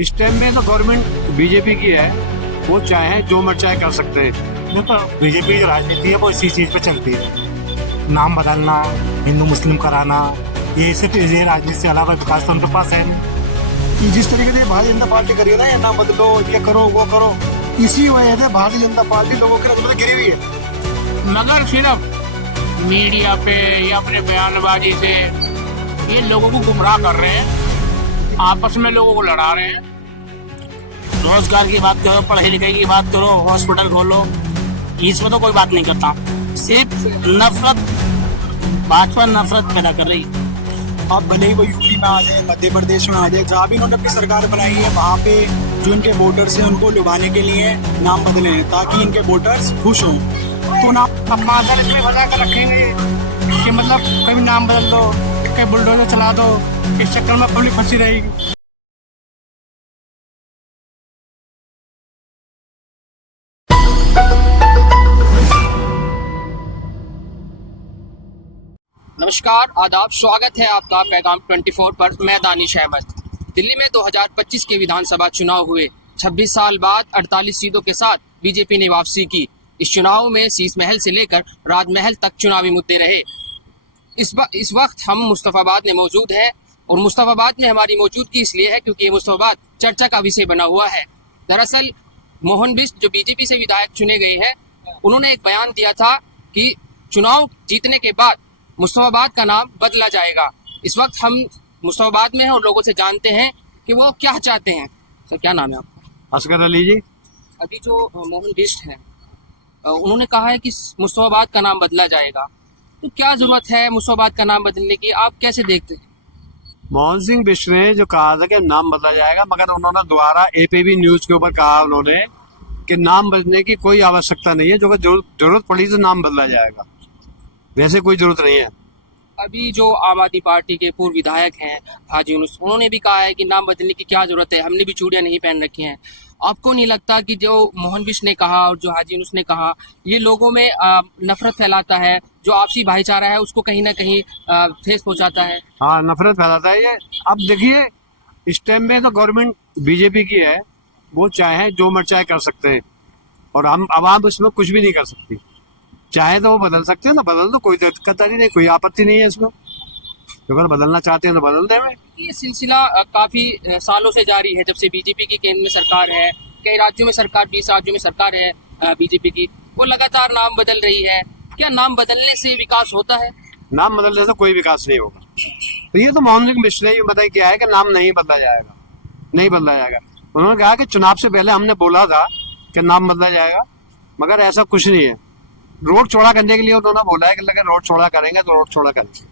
इस टाइम में तो गवर्नमेंट बीजेपी की है, वो चाहे जो मर्जी चाहे कर सकते हैं। देखो बीजेपी की राजनीति है वो इसी चीज पे चलती है, नाम बदलना, हिंदू मुस्लिम कराना, ये सिर्फ ये राजनीति से अलावा विकास तो उनके पास है नहीं। कि जिस तरीके से भारतीय जनता पार्टी करी है ना, ये ना बदलो, ये करो वो करो, इसी वजह से भारतीय जनता पार्टी लोगों के नजर में गिरी हुई है। मगर सिर्फ मीडिया पे या अपने बयानबाजी से ये लोगों को गुमराह कर रहे हैं, आपस में लोगों को लड़ा रहे हैं। रोजगार की बात करो, पढ़ाई लिखाई की बात करो, हॉस्पिटल खोलो, इसमें तो कोई बात नहीं करता। सिर्फ नफरत, भाजपा नफरत पैदा कर रही। आप भले ही वो यूपी में आ जाए, मध्य प्रदेश में आ जाए, जहाँ भी इन्होंने अपनी सरकार बनाई है वहाँ पे जो इनके वोटर्स हैं उनको लुभाने के लिए नाम बदले हैं ताकि इनके वोटर्स खुश हों। तो नाम अपना दल इसमें बजा कर रखेंगे कि मतलब कभी नाम बदल दो, कभी बुलडोजर चला दो, इस चक्कर में पब्लिक फंसी रहेगी। नमस्कार, आदाब, स्वागत है आपका पैगाम 24 पर। मैं दानिश अहमद। दिल्ली में 2025 के विधानसभा चुनाव हुए। 26 साल बाद 48 सीटों के साथ बीजेपी ने वापसी की। इस चुनाव में शीश महल से लेकर राजमहल तक चुनावी मुद्दे रहे। इस वक्त हम मुस्तफाबाद में मौजूद हैं और मुस्तफाबाद में हमारी मौजूदगी इसलिए है क्योंकि ये मुस्तफाबाद चर्चा का विषय बना हुआ है। दरअसल मोहन बिष्ट जो बीजेपी से विधायक चुने गए हैं, उन्होंने एक बयान दिया था कि चुनाव जीतने के बाद मुस्तफाबाद का नाम बदला जाएगा। इस वक्त हम मुस्तफाबाद में हैं और लोगों से जानते हैं कि वो क्या चाहते हैं। सर, क्या नाम है आपका? असगर अली जी। अभी जो मोहन बिष्ट हैं, उन्होंने कहा है कि मुस्तफाबाद का नाम बदला जाएगा, तो क्या जरूरत है मुस्तफाबाद का नाम बदलने की? आप कैसे देखते हैं? मोहन सिंह बिष्ट ने जो कहा था कि नाम बदला जाएगा, मगर उन्होंने दोबारा एपीबी न्यूज के ऊपर कहा उन्होंने कि नाम बदलने की कोई आवश्यकता नहीं है, जो जरूरत पड़ी तो नाम बदला जाएगा, वैसे कोई जरूरत नहीं है। अभी जो आम आदमी पार्टी के पूर्व विधायक हैं हाजी यूनुस, उन्होंने भी कहा है कि नाम बदलने की क्या जरूरत है, हमने भी चूड़ियां नहीं पहन रखी हैं। आपको नहीं लगता कि जो मोहन बिष्ट ने कहा और जो हाजी यूनुस ने कहा, ये लोगों में नफरत फैलाता है, जो आपसी भाईचारा है उसको कहीं ना कहीं ठेस पहुंचाता है? हाँ, नफरत फैलाता है ये। अब देखिए, इस टाइम में तो गवर्नमेंट बीजेपी की है, वो चाहे जो मर्जी चाहे कर सकते हैं और हम आवाम इसमें कुछ भी नहीं कर सकती। चाहे तो वो बदल सकते हैं ना, बदल दो, कोई दिक्कत नहीं, कोई आपत्ति नहीं है इसमें। अगर बदलना चाहते हैं तो बदल देंगे। ये सिलसिला काफी सालों से जारी है, जब से बीजेपी की केंद्र में सरकार है, कई राज्यों में सरकार, 20 राज्यों में सरकार है बीजेपी की, वो लगातार नाम बदल रही है। क्या नाम बदलने से विकास होता है? नाम बदलने से कोई विकास नहीं होगा। तो ये तो मोहन सिंह बिष्ट ने ये बताया क्या है कि नाम नहीं बदला जाएगा, नहीं बदला जाएगा। उन्होंने कहा कि चुनाव से पहले हमने बोला था कि नाम बदला जाएगा, मगर ऐसा कुछ नहीं है। रोड चौड़ा करने के लिए उन्होंने बोला है कि अगर रोड चौड़ा करेंगे तो रोड चौड़ा करेंगे।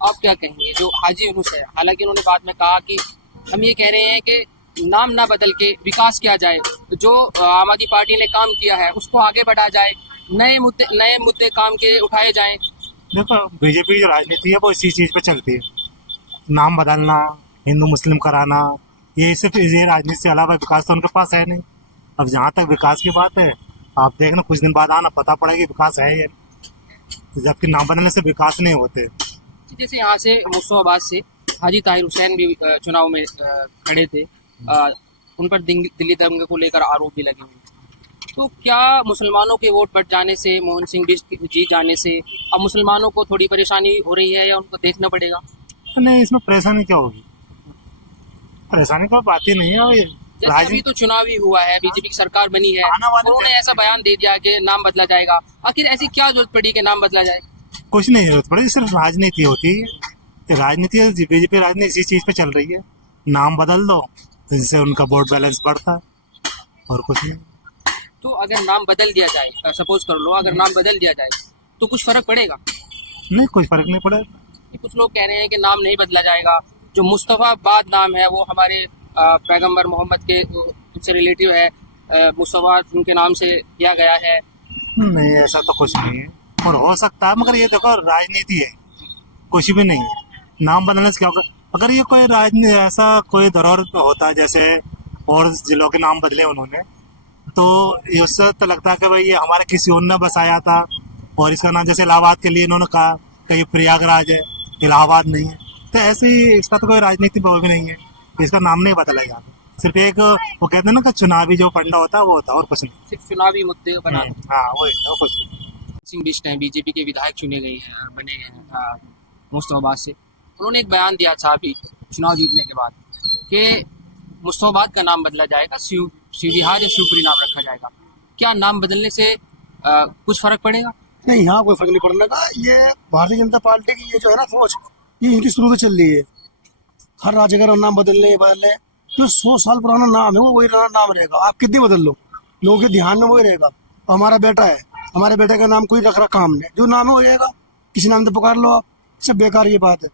आप क्या कहेंगे जो हाजी यूनुस है? हालांकि उन्होंने बाद में कहा कि हम ये कह रहे हैं कि नाम ना बदल के विकास किया जाए, जो आम आदमी पार्टी ने काम किया है उसको आगे बढ़ा जाए, नए मुद्दे काम के उठाए जाएं। देखो बीजेपी की जो राजनीति है वो इसी चीज पे चलती है, नाम बदलना, हिंदू मुस्लिम कराना, ये सिर्फ ये राजनीति से अलावा विकास तो उनके पास है नहीं। अब जहाँ तक विकास की बात है, आप देखना कुछ दिन बाद आना पता पड़ेगा विकास है ये, जबकि नाम बदलने से विकास नहीं होते। जैसे यहाँ से मुस्तफाबाद से हाजी ताहिर हुसैन भी चुनाव में खड़े थे, उन पर दिल्ली दंगे को लेकर आरोप भी लगे हुए। तो क्या मुसलमानों के वोट बढ़ जाने से, मोहन सिंह बिष्ट जीत जाने से अब मुसलमानों को थोड़ी परेशानी हो रही है या उनको देखना पड़ेगा? नहीं, इसमें परेशानी क्या होगी, परेशानी कोई बात ही नहीं है। जैसे अभी तो चुनाव ही हुआ है, बीजेपी की सरकार बनी है, उन्होंने ऐसा बयान दे दिया कि नाम बदला जाएगा। आखिर ऐसी क्या जरूरत पड़ी कि नाम बदला जाए? कुछ नहीं जरूरत पड़ेगी, सिर्फ राजनीति होती है। राजनीति, बीजेपी राजनीति इसी चीज पे चल रही है, नाम बदल दो जिससे उनका वोट बैलेंस बढ़ता है और कुछ नहीं। तो अगर नाम बदल दिया जाए, सपोज कर लो, अगर नाम बदल दिया जाए तो कुछ फर्क पड़ेगा? नहीं, कुछ फर्क नहीं पड़ेगा। कुछ लोग कह रहे हैं कि नाम नहीं बदला जाएगा, जो मुस्तफाबाद नाम है वो हमारे पैगंबर मोहम्मद के से रिलेटिव है, मुस्तफा उनके नाम से दिया गया है। नहीं, ऐसा तो कुछ नहीं है और हो सकता है, मगर ये देखो राजनीति है, कुछ भी नहीं है। नाम बदलने से क्या होगा? अगर ये कोई राजनीति ऐसा कोई दौर होता है जैसे और जिलों के नाम बदले उन्होंने, तो उससे तो लगता है कि भाई ये हमारे किसी और ने बसाया था और इसका नाम, जैसे इलाहाबाद के लिए इन्होंने कहा कि ये प्रयागराज है, इलाहाबाद नहीं है। तो ऐसे ही इसका तो कोई राजनीति वो भी नहीं है, इसका नाम नहीं बदला जाता। सिर्फ एक वो कहते हैं ना कि चुनावी जो फंडा होता है वो होता है, और कुछ नहीं। सिर्फ चुनावी मुद्दे बना हाँ वही और कुछ नहीं। सिंह बिष्ट हैं, बीजेपी के विधायक चुने गए हैं, बने गए हैं मुस्तफाबाद से। उन्होंने एक बयान दिया था अभी चुनाव जीतने के बाद कि मुस्तफाबाद का नाम बदला जाएगा, शिव विहार या शिवपुरी नाम रखा जाएगा। क्या नाम बदलने से कुछ फर्क पड़ेगा? नहीं, यहाँ कोई फर्क नहीं पड़ने का। ये भारतीय जनता पार्टी की ये जो है ना सोच, ये इनकी शुरू से चल रही है। हर राज्य का नाम बदलने जो 100 साल पुराना नाम है वो वही नाम रहेगा। आप कितनी बदल लो, लोगों के ध्यान में वही रहेगा। तो हमारा बेटा है, हमारे बेटे का नाम कोई रख रखा हमने, जो नाम है वो रहेगा, किसी नाम से पुकार लो आप। सब बेकार ये बात है।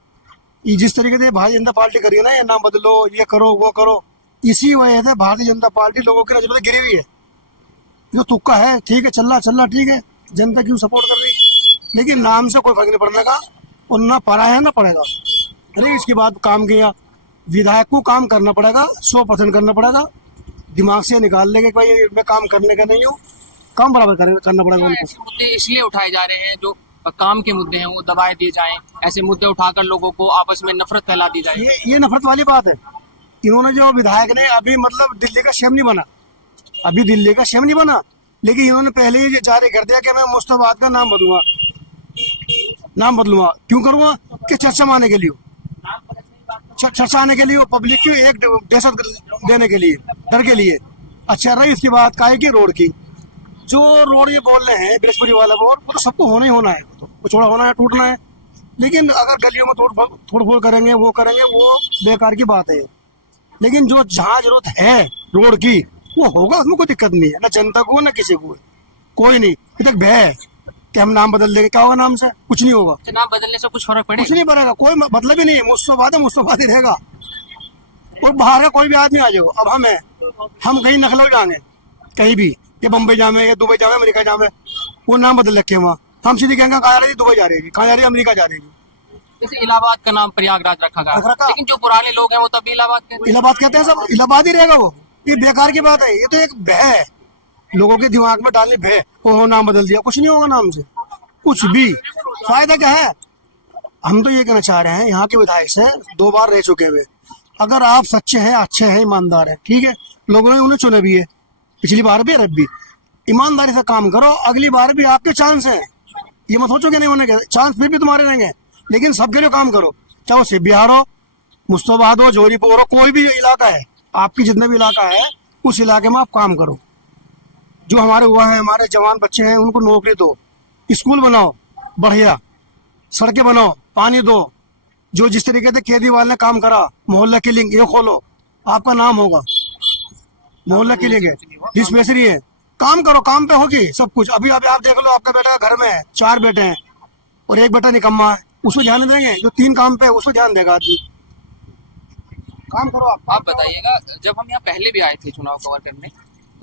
ये जिस तरीके से भारतीय जनता पार्टी करी है ना, ये नाम बदलो, ये करो वो करो, इसी वजह से भारतीय जनता पार्टी लोगों की नजर में गिरी हुई है। जो तुक्का है ठीक है, चल रहा ठीक है, जनता क्यों सपोर्ट कर रही, लेकिन नाम से कोई फर्क नहीं पड़ने का। और ना पड़ा है ना पड़ेगा। अरे इसके बाद काम किया, विधायक को काम करना पड़ेगा, 100% करना पड़ेगा। दिमाग से निकाल लेंगे कि भाई मैं काम करने का नहीं हूँ, काम बराबर करना पड़ेगा उनको। ऐसे मुद्दे इसलिए उठाए जा रहे हैं जो काम के मुद्दे हैं वो दबाए दिए जाएं, ऐसे मुद्दे उठाकर लोगों को आपस में नफरत फैला दी जाए। ये नफरत वाली बात है। इन्होंने जो विधायक ने अभी मतलब दिल्ली का सीएम नहीं बना, अभी दिल्ली का सीएम नहीं बना, लेकिन इन्होंने पहले ही जारी कर दिया कि मैं मुस्तफाबाद का नाम बदलूंगा। क्यों करूंगा? कि चर्चा में आने के लिए, चर्चा आने के लिए, पब्लिक को एक दहशत देने के लिए, डर के लिए। अच्छा रही इसकी बात काहे की रोड की, जो रोड ये बोल रहे हैं बृहस्पति वाला रोड, वो तो सबको होना ही होना है, वो छोड़ा होना है, टूटना है। लेकिन अगर गलियों में तोड़ फोड़ करेंगे, वो बेकार की बात है। लेकिन जो जहाँ जरूरत है रोड की वो होगा, उसमें कोई दिक्कत नहीं है, ना जनता को ना किसी को, कोई नहीं। इधर भय है कि हम नाम बदल देंगे, क्या होगा नाम से? कुछ नहीं होगा। नाम बदलने से कुछ फर्क पड़ेगा? कुछ नहीं पड़ेगा, कोई मतलब ही नहीं है। मुस्तफाबाद ही रहेगा। और बाहर का कोई भी आदमी आ जाओ, अब हम कहीं नखलऊ जाएंगे, कहीं भी, ये बम्बई जामे या दुबई जामे, अमेरिका जामे, वो नाम बदल रखे वहाँ, हम सीधे कहेंगे कहाँ जा रही, दुबई जा रही है, कहाँ जा रही है, अमेरिका जा रही है। जैसे इलाहाबाद का नाम प्रयागराज रखा गया, लेकिन जो पुराने लोग हैं वो तब भी इलाहाबाद कहते हैं। इलाहाबाद कहते हैं, सब इलाहाबाद ही रहेगा वो। ये बेकार की बात है, ये तो एक भय है, लोगों के दिमाग में डालने भय। वो नाम बदल दिया, कुछ नहीं होगा नाम से, कुछ भी। फायदा क्या है? हम तो ये कहना चाह रहे हैं, यहाँ के विधायक से 2 बार रह चुके हुए, अगर आप सच्चे हैं, अच्छे हैं, ईमानदार हैं, ठीक है, लोगों ने उन्हें चुने भी है, पिछली बार भी, अब भी। ईमानदारी से काम करो, अगली बार भी आपके चांस है। ये मत सोचो कि नहीं होने के चांस, फिर भी तुम्हारे रहेंगे। लेकिन सबके लिए काम करो, चाहे वो सिर्फ बिहार हो, मुस्तफाबाद हो, जोरीपुर हो, कोई भी इलाका है, आपकी जितना भी इलाका है, उस इलाके में आप काम करो। जो हमारे हुआ है, हमारे जवान बच्चे हैं, उनको नौकरी दो, स्कूल बनाओ बढ़िया, सड़कें बनाओ, पानी दो। जो जिस तरीके से केजरीवाल ने काम करा, मोहल्ला क्लिनिक ये खोलो, आपका नाम होगा। मोहल्ला क्लिनिक है, डिस्पेंसरी है, काम करो, काम पे होगी सब कुछ। अभी आप देख लो, आपका बेटा घर में है, 4 बेटे हैं और एक बेटा निकम्मा है, उसमें ध्यान देंगे? जो 3 काम पे उसमें ध्यान देगा आदमी। काम करो आप बताइएगा, जब हम यहाँ पहले भी आए थे चुनाव कवर करने,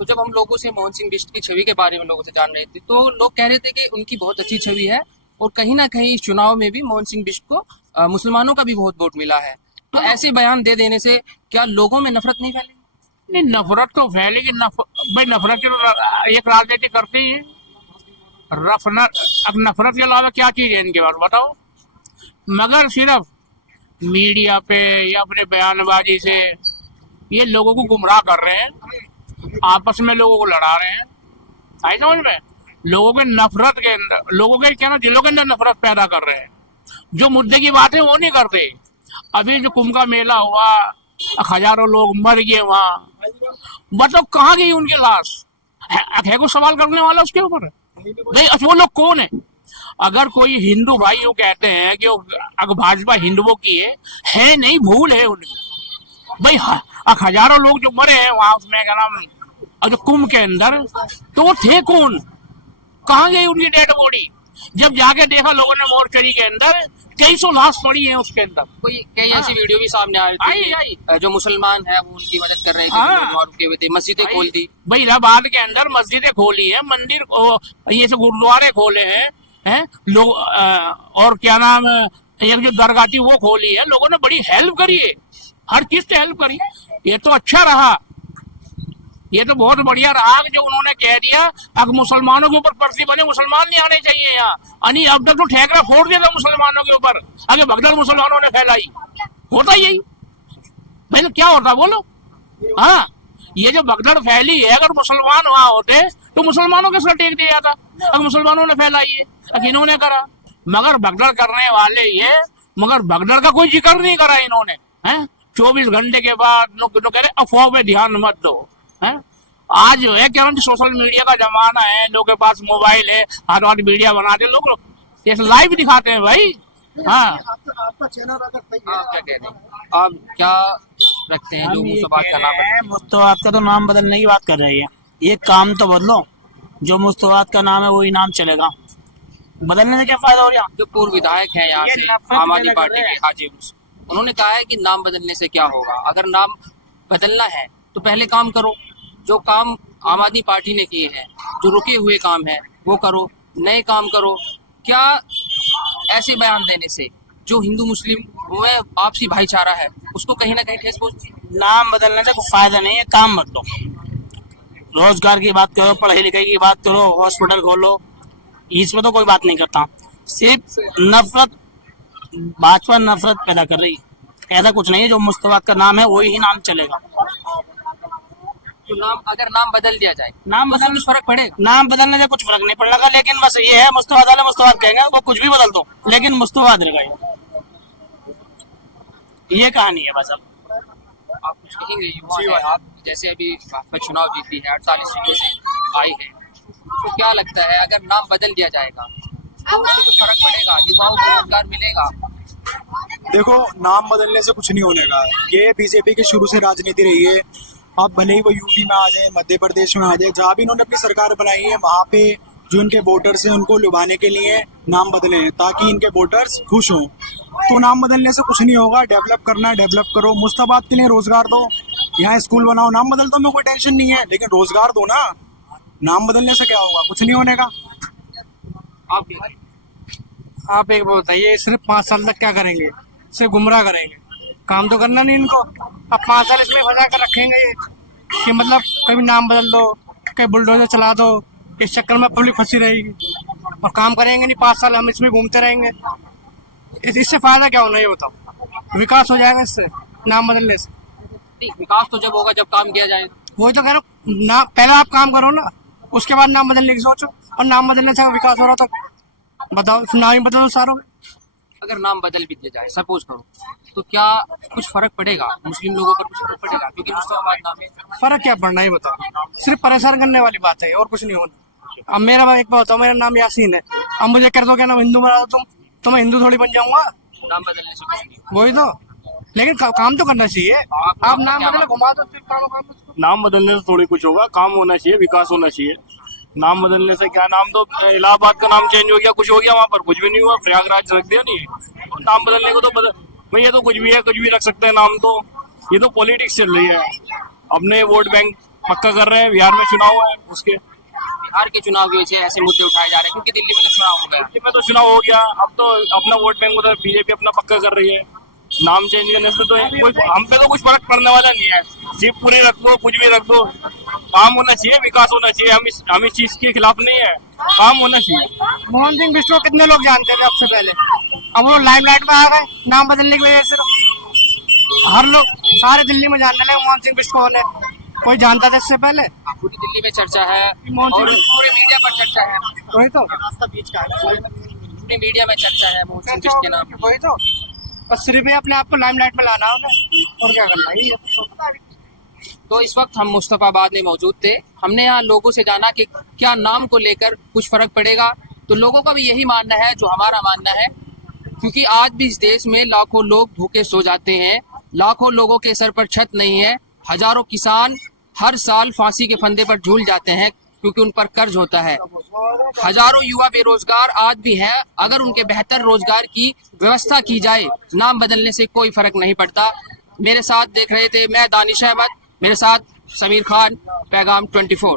तो जब हम लोगों से मोहन सिंह बिष्ट की छवि के बारे में लोगों से जान रहे थे, तो लोग कह रहे थे कि उनकी बहुत अच्छी छवि है और कहीं ना कहीं इस चुनाव में भी मोहन सिंह बिष्ट को मुसलमानों का भी बहुत वोट मिला है। तो ऐसे बयान दे देने से क्या लोगों में नफरत नहीं फैलेगी? नहीं, नफरत तो फैलेगी। भाई नफरत की तो एक राजनीति करते ही है। अब नफरत के अलावा क्या चीज है इनके पास बताओ? मगर सिर्फ मीडिया पे या अपने बयानबाजी से ये लोगों को गुमराह कर रहे हैं, आपस में लोगों को लड़ा रहे हैं। आई समझ में? लोगों के नफरत के अंदर, लोगों के क्या ना दिलों के अंदर नफरत पैदा कर रहे हैं। जो मुद्दे की बात है वो नहीं करते। अभी जो कुंभ का मेला हुआ, हजारों लोग मर गए वहां, मतलब कहाँ गई उनकी लाश? है कोई सवाल करने वाला उसके ऊपर? नहीं। अच्छा वो लोग कौन है? अगर कोई हिंदू भाई यूं कहते हैं कि अगर भाजपा हिंदुओं की है नहीं, भूल है उनकी। भाई हजारों लोग जो मरे हैं वहां, उसमें क्या नाम, जो कुंभ के अंदर, तो वो थे कौन? कहाँ गई उनकी डेड बॉडी? जब जाके देखा लोगों ने मोर्चरी के अंदर, कई सौ लाश पड़ी है उसके अंदर। कई ऐसी वीडियो भी सामने आ रही थी, जो मुसलमान है वो उनकी मदद कर रहे थे, रुके हुए थे, मस्जिदें खोल दी। भाई इलाहाबाद के अंदर मस्जिदें खोली है, मंदिर ये सब गुरुद्वारे खोले हैं लोग, और क्या नाम, एक जो दरगाह थी वो खोली है। लोगों ने बड़ी हेल्प करी है, हर चीज से हेल्प करी। ये तो अच्छा रहा, ये तो बहुत बढ़िया रहा कि जो उन्होंने कह दिया अब मुसलमानों के ऊपर पर्ची बने, मुसलमान नहीं आने चाहिए यहाँ। यानी अब तक तो ठेकरा फोड़ दिया था मुसलमानों के ऊपर, आगे भगदड़ मुसलमानों ने फैलाई। होता यही भाई, क्या होता बोलो? हाँ, ये जो भगदड़ फैली है, अगर मुसलमान वहां होते तो मुसलमानों के सर टेक दिया जाता। अगर मुसलमानों ने फैलाई है, अब इन्होंने करा, मगर भगदड़ करने वाले ये, मगर भगदड़ का कोई जिक्र नहीं करा इन्होंने। हैं 24 घंटे के बाद लोग कह रहे अफवाह पे ध्यान मत दो। हैं आज जो है क्या सोशल मीडिया का जमाना है, लोगों के पास मोबाइल है, हाथ हाथ वीडियो बनाते लोग ये लाइव दिखाते हैं भाई। हाँ, आपका चैनल अगर सही है, आप क्या कह रहे हैं? आप क्या रखते हैं जो मुस्तफा का नाम है? मुस्तफा का तो नाम बदलने की बात कर रही है, ये काम तो बदलो। जो मुस्तफा का नाम है वही नाम चलेगा, बदलने से क्या फायदा हो रहा? जो पूर्व विधायक हैं यहाँ ये से नफरत आम आदमी पैदा कर पार्टी रहे के हैं। हाजी उस, उन्होंने कहा है कि नाम बदलने से क्या होगा। अगर नाम बदलना है तो पहले काम करो, जो काम आम आदमी पार्टी ने किए हैं, जो रुके हुए काम है वो करो, नए काम करो। क्या ऐसे बयान देने से जो हिंदू मुस्लिम में आपसी भाईचारा है उसको कहीं ना कहीं ठेस पहुंचती है? नाम बदलने से कोई फायदा नहीं है, काम बदलो। रोजगार की बात करो, पढ़ाई लिखाई की बात करो, हॉस्पिटल खोलो, इसमें तो कोई बात नहीं करता। सिर्फ नफरत, भाजपा नफरत पैदा कर रही है, ऐसा कुछ नहीं है। जो मुस्तफा का नाम है वही नाम चलेगा। तो नाम, अगर नाम बदल दिया जाए नाम तो उससे कुछ फर्क पड़ेगा? नाम बदलने से कुछ फर्क नहीं पड़ेगा, लेकिन बस ये है मुस्तफा वाले मुस्तफा कहेंगे, वो कुछ भी बदल दो लेकिन मुस्तफा रहेगा। ये कहानी है बस। अब आप कुछ कहेंगे? युवा है आप, जैसे अभी भाजपा चुनाव जीती है, 48 सीटों से आई है, तो क्या लगता है अगर नाम बदल दिया जाएगा तो उससे कुछ फर्क पड़ेगा? युवाओं को रोजगार मिलेगा? देखो, नाम बदलने से कुछ नहीं होने का। ये बीजेपी की शुरू से राजनीति रही है। अब भले ही वो यूपी में आ जाए, मध्य प्रदेश में आ जाए, जहाँ भी इन्होंने अपनी सरकार बनाई है वहाँ पे जो इनके वोटर्स हैं उनको लुभाने के लिए नाम बदले हैं ताकि इनके वोटर्स खुश हों। तो नाम बदलने से कुछ नहीं होगा। डेवलप करना है, डेवलप करो। मुस्तफाबाद के लिए रोजगार दो, यहाँ स्कूल बनाओ। नाम बदल दो, में कोई टेंशन नहीं है, लेकिन रोजगार दो ना। नाम बदलने से क्या होगा? कुछ नहीं होने का। आप क्या? आप एक बात बताइए, सिर्फ 5 साल तक क्या करेंगे? सिर्फ गुमराह करेंगे, काम तो करना नहीं इनको। अब 5 साल इसमें फंसा कर रखेंगे ये कि मतलब कभी नाम बदल दो, कभी बुलडोजर चला दो, इस चक्कर में पब्लिक फंसी रहेगी और काम करेंगे नहीं। 5 साल हम इसमें घूमते रहेंगे, इससे फायदा क्या होना ये बताओ? विकास हो जाएगा इससे नाम बदलने से? नहीं, विकास तो जब होगा जब काम किया जाए। वही तो कह रहा हूँ ना, पहले आप काम करो ना, उसके बाद नाम बदलने की सोचो। और नाम बदलने से अगर विकास हो रहा तो बताओ, नाम ही बदलो सारों में। अगर नाम बदल भी दिया जाए, सपोज करो, तो क्या कुछ फर्क पड़ेगा? मुस्लिम लोगों पर कुछ फर्क पड़ेगा? क्योंकि मुस्तफाबाद नाम है। फर्क क्या पड़ना है बताओ? सिर्फ परेशान करने वाली बात है और कुछ नहीं होना। अब मेरा एक बात बताओ, मेरा नाम यासीन है, अब मुझे कर दो क्या नाम हिंदू बना दो तुम, तो मैं हिंदू थोड़ी बन जाऊंगा। नाम बदलने से कुछ नहीं। वही तो, लेकिन काम तो करना चाहिए। आप नाम बदले घुमा दो, सिर्फ काम। नाम बदलने से थोड़ी कुछ होगा, काम होना चाहिए, विकास होना चाहिए। नाम बदलने से क्या, नाम तो इलाहाबाद का नाम चेंज हो गया, कुछ हो गया, वहाँ पर कुछ भी नहीं हुआ, प्रयागराज रख दिया। नहीं, नाम बदलने को तो भाई ये तो कुछ भी है, कुछ भी रख सकते हैं नाम। तो ये तो पॉलिटिक्स चल रही है, अपने वोट बैंक पक्का कर रहे हैं। बिहार में चुनाव है, उसके बिहार के चुनाव के पीछे ऐसे मुद्दे उठाए जा रहे हैं क्योंकि दिल्ली में तो चुनाव हो गया। दिल्ली में तो चुनाव हो गया, अब तो अपना वोट बैंक उधर बीजेपी अपना पक्का कर रही है। नाम चेंज करने से तो कोई हम पे तो कुछ फर्क पड़ने वाला नहीं है। सिर्फ पूरी रख दो, कुछ भी रख दो, काम होना चाहिए, विकास होना चाहिए। हम इस चीज के खिलाफ नहीं है, काम होना चाहिए। मोहन सिंह बिष्ट को कितने लोग जानते थे अब से पहले, अब वो लाइमलाइट में आ गए नाम बदलने की वजह से। हर लोग सारे दिल्ली में जानने लगे मोहन सिंह बिष्ट कौन है। कोई जानता था इससे पहले? पूरी दिल्ली में चर्चा है मोहन और सिंह- पूरे मीडिया पर चर्चा है, वही तो, पूरी मीडिया में चर्चा है मोहन सिंह बिष्ट के नाम। वही तो, बस सिर्फ ही अपने आप को लाइमलाइट में लाना है और क्या करना है। तो इस वक्त हम मुस्तफाबाद में मौजूद थे। हमने यहाँ लोगों से जाना कि क्या नाम को लेकर कुछ फर्क पड़ेगा। तो लोगों का भी यही मानना है जो हमारा मानना है, क्योंकि आज भी इस देश में लाखों लोग भूखे सो जाते हैं, लाखों लोगों के सर पर छत नहीं है, हजारों किसान हर साल फांसी के फंदे पर झूल जाते हैं क्योंकि उन पर कर्ज होता है, हजारों युवा बेरोजगार आज भी हैं। अगर उनके बेहतर रोजगार की व्यवस्था की जाए, नाम बदलने से कोई फर्क नहीं पड़ता। मेरे साथ देख रहे थे मैं दानिश अहमद, मेरे साथ समीर खान, पैगाम 24।